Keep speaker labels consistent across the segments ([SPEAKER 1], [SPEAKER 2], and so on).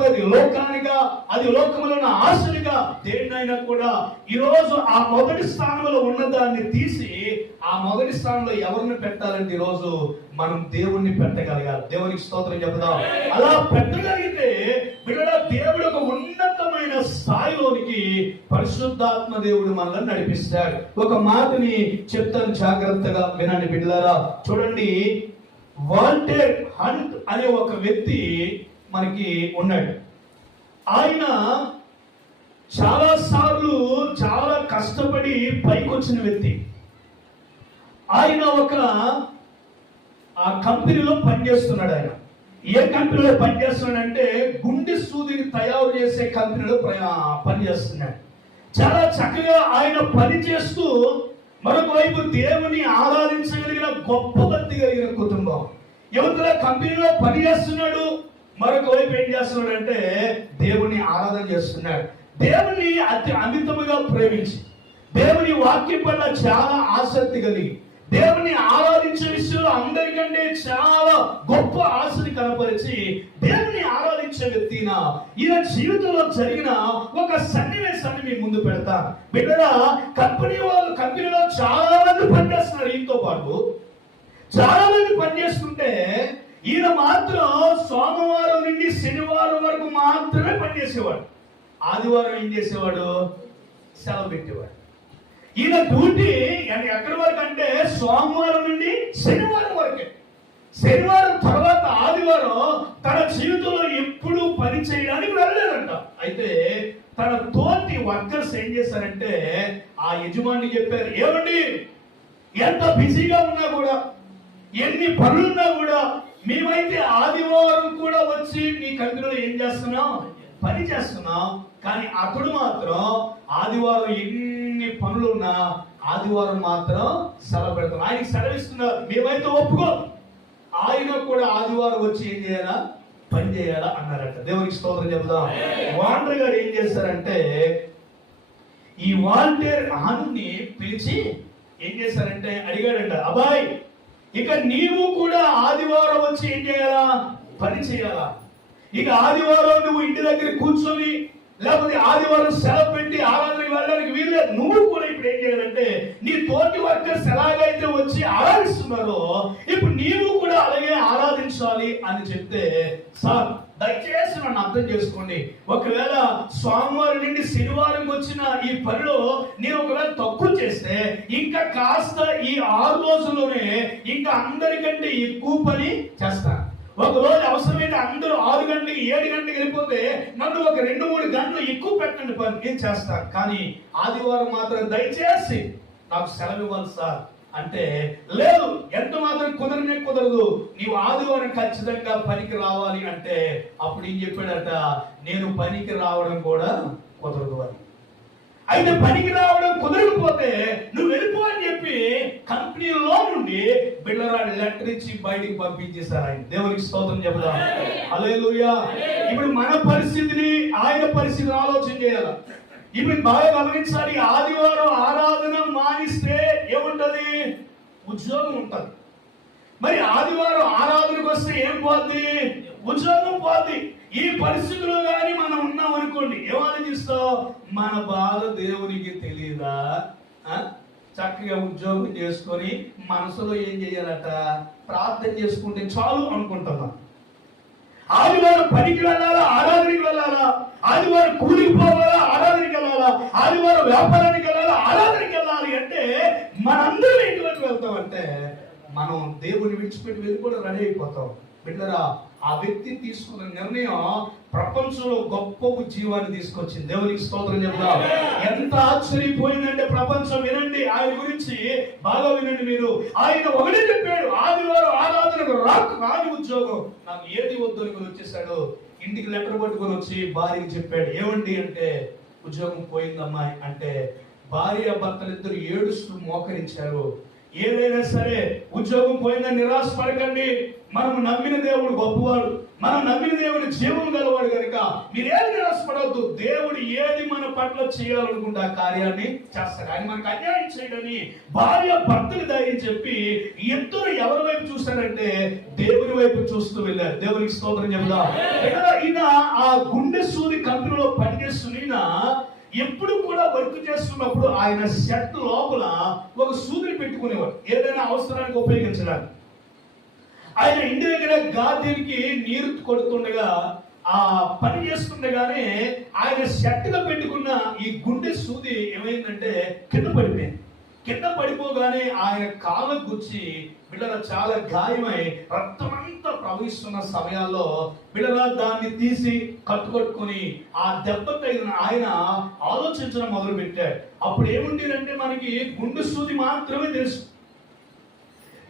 [SPEAKER 1] అది లోకానిగా అది లోకములో ఉన్న ఆశలుగా దేన్నైనా కూడా ఈ రోజు ఆ మొదటి స్థానంలో ఉన్నదాన్ని తీసి ఆ మొదటి స్థానంలో ఎవరిని పెట్టాలంటే ఈరోజు రోజు మనం దేవుణ్ణి పెట్టగలగాలి. దేవునికి స్తోత్రం చెప్తాం అలా పెట్టగలిగితే బిడ్డ దేవుడు ఒక ఉన్నతమైన స్థాయిలోనికి పరిశుద్ధాత్మ దేవుడు మనల్ని నడిపిస్తాడు. ఒక మాటని చెప్తాను జాగ్రత్తగా వినండి బిడ్డలారా. చూడండి వాల్టర్ హంట్ అనే ఒక వ్యక్తి మనకి ఉన్నాడు. ఆయన చాలా సార్లు చాలా కష్టపడి పైకి వచ్చిన వ్యక్తి. ఆయన ఒక ఆ కంపెనీలో పనిచేస్తున్నాడు ఆయన. ఏ కంపెనీలో పనిచేస్తున్నాడంటే గుండె సూదిని తయారు చేసే కంపెనీలో పనిచేస్తున్నాడు. చాలా చక్కగా ఆయన పని చేస్తూ మరొక వైపు దేవుని ఆరాధించగలిగిన గొప్ప భక్తి కలిగిన కుటుంబం. యువతల కంపెనీలో పని చేస్తున్నాడు మరొక వైపు ఏం చేస్తున్నాడంటే దేవుని ఆరాధన చేస్తున్నాడు. దేవుని అతి అమితముగా ప్రేమించి దేవుని వాక్యం పట్ల చాలా ఆసక్తి కలిగి దేవుని ఆరాధించే విషయంలో అందరికంటే చాలా గొప్ప ఆశని కనపరిచి దేవుని ఆరాధించే వ్యక్తిన ఈయన జీవితంలో జరిగిన ఒక సన్నివేశాన్ని మీ ముందు పెడతా బిడ్డరా కంపెనీ వాళ్ళు కంపెనీలో చాలా మంది పనిచేస్తున్నారు. ఈయనతో పాటు చాలా మంది పనిచేస్తుంటే ఈయన మాత్రం సోమవారం నుండి శనివారం వరకు మాత్రమే పనిచేసేవాడు. ఆదివారం ఏం చేసేవాడు? సెలవు పెట్టేవాడు. ఈయన డ్యూటీ ఎక్కడి వరకు అంటే సోమవారం నుండి శనివారం వరకే. శనివారం తర్వాత ఆదివారం తన జీవితంలో ఎప్పుడూ పని చేయడానికి వెళ్ళలేదంట. అయితే తన తోటి వర్కర్స్ ఏం చేశారంటే ఆ యజమాని చెప్పారు ఏమండి ఎంత బిజీగా ఉన్నా కూడా ఎన్ని పనులున్నా కూడా మేమైతే ఆదివారం కూడా వచ్చి మీ కంపెనీలో ఏం చేస్తున్నాం? పని చేస్తున్నాం. కానీ అతడు మాత్రం ఆదివారం ఎన్ని పనులున్నా ఆదివారం మాత్రం సెలవు పెడతాం. ఆయనకి సెలవిస్తున్నారు మేమైతే ఒప్పుకో. ఆయన కూడా ఆదివారం వచ్చి ఏం చేయాలా? పని చేయాలా అన్నారట. దేవునికి స్తోత్రం చెప్దాం వాండర్ గారు ఏం చేశారంటే ఈ వాలంటీర్ హానుని పిలిచి ఏం చేశారంటే అడిగాడంట అబ్బాయి ఇక నీవు కూడా ఆదివారం వచ్చి ఏం చేయాలా? పని చేయాలా? ఇక ఆదివారం నువ్వు ఇంటి దగ్గర కూర్చొని లేకపోతే ఆదివారం సెలవు పెట్టి ఆరాధనకి వెళ్ళడానికి వీల్లేదు నువ్వు కూడా ఇప్పుడు ఏం చేయాలంటే నీ తోటి వర్కర్స్ ఎలాగైతే వచ్చి ఆరాధిస్తున్నారో ఇప్పుడు నీవు కూడా అలాగే ఆరాధించాలి అని చెప్తే సార్ దయచేసి నన్ను అర్థం చేసుకోండి. ఒకవేళ స్వామివారి నుండి శనివారం వచ్చిన ఈ పనిలో నేను కాస్త ఈ ఆరు రోజుల్లోనే ఇంకా అందరికంటే ఎక్కువ పని చేస్తాను. ఒక రోజు అవసరమైతే అందరూ ఆరు గంటలకి ఏడు గంటలకు వెళ్ళిపోతే నన్ను ఒక రెండు మూడు గంటలు ఎక్కువ పెట్టండి పని నేను చేస్తాను. కానీ ఆదివారం మాత్రం దయచేసి నాకు సెలవు ఇవ్వాలి సార్. అంటే లేదు ఎంత మాత్రం కుదరనే కుదరదు. నీవు ఆదివారం ఖచ్చితంగా పనికి రావాలి అంటే అప్పుడు ఏం చెప్పాడట? నేను పనికి రావడం కూడా కుదరదు అని. అయితే పనికి రావడం కుదరకపోతే నువ్వు కంపెనీలో నుండి బిళ్ళరాడు లెటర్ ఇచ్చి బయటికి పంపించేశారు ఆయన. దేవునికి స్తోత్రం చెబుదాం. హల్లెలూయా. ఇప్పుడు మన పరిస్థితిని ఆయన పరిస్థితిని ఆలోచన చేయాలి? ఇప్పుడు బాగా గమనించాలి ఆదివారం ఆరాధన మానిస్తే ఏముంటది? ఉద్యోగం ఉంటది. మరి ఆదివారం ఆరాధనకు వస్తే ఏం పోద్ది? ఉద్యోగం పోద్ది. ఈ పరిస్థితుల్లో కానీ మనం ఉన్నాం అనుకోండి ఏం ఆలోచిస్తావు మన బాధ దేవునికి తెలియదా చక్కగా ఉద్యోగం చేసుకొని మనసులో ఏం చేయాలట? ప్రార్థన చేసుకుంటే చాలు అనుకుంటున్నాం. ఆదివారం పనికి వెళ్ళాలా? ఆరాధనకి వెళ్ళాలా? ఆదివారం కూలికి పోవాలా? ఆరాధనకి వెళ్ళాలా? ఆదివారం వ్యాపారానికి వెళ్ళాలా? ఆరాధనకి వెళ్ళాలి అంటే మనందరం ఎటువంటి వెళ్తామంటే మనం దేవుని విడిచిపెట్టి కూడా రెడీ అయిపోతాం. బిడ్డరా ఆ వ్యక్తి తీసుకున్న నిర్ణయం ప్రపంచంలో గొప్ప జీవాన్ని తీసుకొచ్చింది. దేవునికి స్తోత్రం చెప్తా ఎంత ఆశ్చర్యపోయిందంటే ఆయన గురించి బాగా వినండి మీరు. ఆయన ఒకటే చెప్పాడు ఆదివారం ఆరాధనకు రాకు రాని ఉద్యోగం. నాకు ఏది వద్దు అని వచ్చేసాడు. ఇంటికి లెటర్ పట్టుకొని వచ్చి భార్యకి చెప్పాడు ఏమండి అంటే ఉద్యోగం పోయిందమ్మా అంటే భార్య భర్తలిద్దరు ఏడుస్తూ మోకరించారు. ఏదైనా సరే ఉద్యోగం పోయిందని నిరాశ పడకండి మనం నమ్మిన దేవుడు గొప్పవాడు. మనం నమ్మిన దేవుని జీవం గలవాడు కనుక మీరేది నిరాశపడవద్దు. దేవుడు ఏది మన పట్ల చేయాలనుకుంటే ఆ కార్యాన్ని చేస్తాడు. ఆయన మనకు అన్యాయం చేయడని భార్య భర్తలు ధైర్యం చెప్పి ఇద్దరు ఎవరి వైపు చూశారంటే దేవుని వైపు చూస్తూ వెళ్ళారు దేవునికి స్తోత్రం చెబుదా. ఈయన ఆ గుండె సూది కంపెనీలో పనిచేస్తున్న ఈయన ఎప్పుడు కూడా వర్క్ చేస్తున్నప్పుడు ఆయన షర్ట్ లోపల ఒక సూదిని పెట్టుకునేవాడు. ఏదైనా అవసరానికి ఉపయోగించడానికి. ఆయన ఇంటి దగ్గర గార్డెన్కి నీరు కొడుతుండగా ఆ పని చేస్తుండగానే ఆయన షర్ట్గా పెట్టుకున్న ఈ గుండె సూది ఏమైందంటే కింద పడిపోయింది. కింద పడిపోగానే ఆయన కాలు గుచ్చి బిడ్డల చాలా గాయమై రక్తమంతా ప్రవహిస్తున్న సమయాల్లో బిడ్డల దాన్ని తీసి కట్టుకొట్టుకుని ఆ దెబ్బ తగిన ఆయన ఆలోచించడం మొదలు పెట్టాడు అప్పుడు ఏముండేదంటే మనకి గుండె సూది మాత్రమే తెలుసు.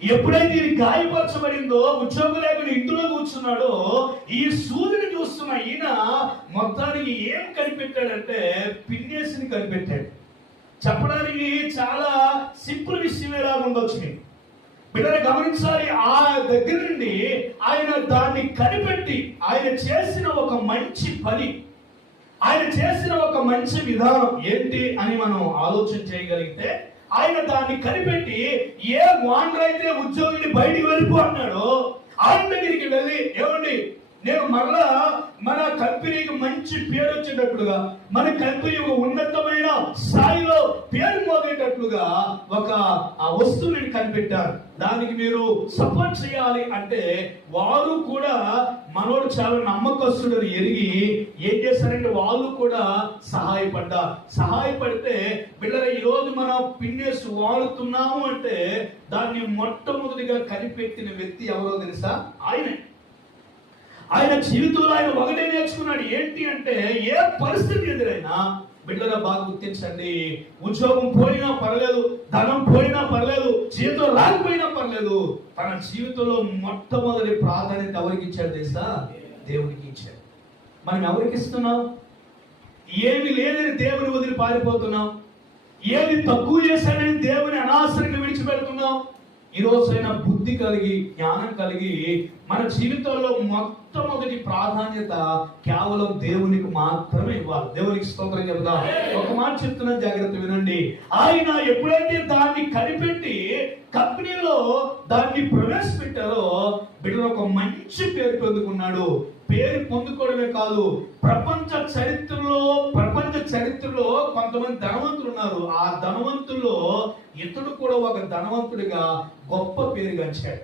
[SPEAKER 1] ఎప్పుడైతే ఇది గాయపరచబడిందో ఉద్యోగం లేకుండా ఇంట్లో కూర్చున్నాడో ఈ సూర్యుని చూస్తున్న ఈయన మొత్తానికి ఏం కనిపెట్టాడంటే పిన్నేసిని కనిపెట్టాడు. చెప్పడానికి చాలా సింపుల్ విషయమే లాగా ఉండొచ్చు బిడ్డలు గమనించాలి ఆ దగ్గర నుండి ఆయన దాన్ని కనిపెట్టి ఆయన చేసిన ఒక మంచి పని ఆయన చేసిన ఒక మంచి విధానం ఏంటి అని మనం ఆలోచన చేయగలిగితే ఆయన దాన్ని కనిపెట్టి ఏ వానరైతే అయితే ఉద్యోగిని బయటికి వెళ్ళిపో అన్నాడో ఆయన దగ్గరికి వెళ్ళి ఏమండి నేను మరలా మన కంపెనీకి మంచి పేరు వచ్చేటట్లుగా మన కంపెనీ ఒక ఉన్నతమైన స్థాయిలో పేరు మోగేటట్లుగా ఒక ఆ వస్తువుని కనిపెట్టారు. దానికి మీరు సపోర్ట్ చేయాలి అంటే వారు కూడా మనోడు చాలా నమ్మకస్తుడని ఎరిగి ఏం చేశారంటే వాళ్ళు కూడా సహాయపడ్డారు. సహాయపడితే పిల్లల ఈరోజు మనం పిన్నేస్ వాడుతున్నాము అంటే దాన్ని మొట్టమొదటిగా కనిపెట్టిన వ్యక్తి ఎవరో తెలుసా? ఆయనే. ఆయన జీవితంలో ఆయన ఒకటే నేర్చుకున్నాడు. ఏంటి అంటే ఏ పరిస్థితి ఎదురైనా బిడ్డగా బాగా గుర్తించండి. ఉద్యోగం పోయినా పర్లేదు ధనం పోయినా పర్లేదు జీవితం రాకపోయినా పర్లేదు తన జీవితంలో మొట్టమొదటి ప్రాధాన్యత ఎవరికి ఇచ్చాడు తెలుసా? దేవునికి ఇచ్చాడు. మనం ఎవరికి ఇస్తున్నాం? ఏమి లేదని దేవుని వదిలి పారిపోతున్నాం. ఏది తక్కువ చేశాడని దేవుని అనవసరంగా విడిచిపెడుతున్నాం. ఈ బుద్ధి కలిగి జ్ఞానం కలిగి మన జీవితంలో మొట్టమొదటి ప్రాధాన్యత కేవలం దేవునికి మాత్రమే ఇవ్వాలి. దేవునికి స్తోత్రం చెబుదాం ఒక మాట చెప్తున్నా జాగ్రత్త వినండి. ఆయన ఎప్పుడైతే దాన్ని కనిపెట్టి కంపెనీలో దాన్ని ప్రవేశపెట్టారో బిడ్డలు ఒక మంచి పేరు పొందుకున్నాడు. పేరు పొందుకోవడమే కాదు ప్రపంచ చరిత్రలో ప్రపంచ చరిత్రలో కొంతమంది ధనవంతులు ఉన్నారు. ఆ ధనవంతుల్లో ఇతడు కూడా ఒక ధనవంతుడిగా గొప్ప పేరు గంచాడు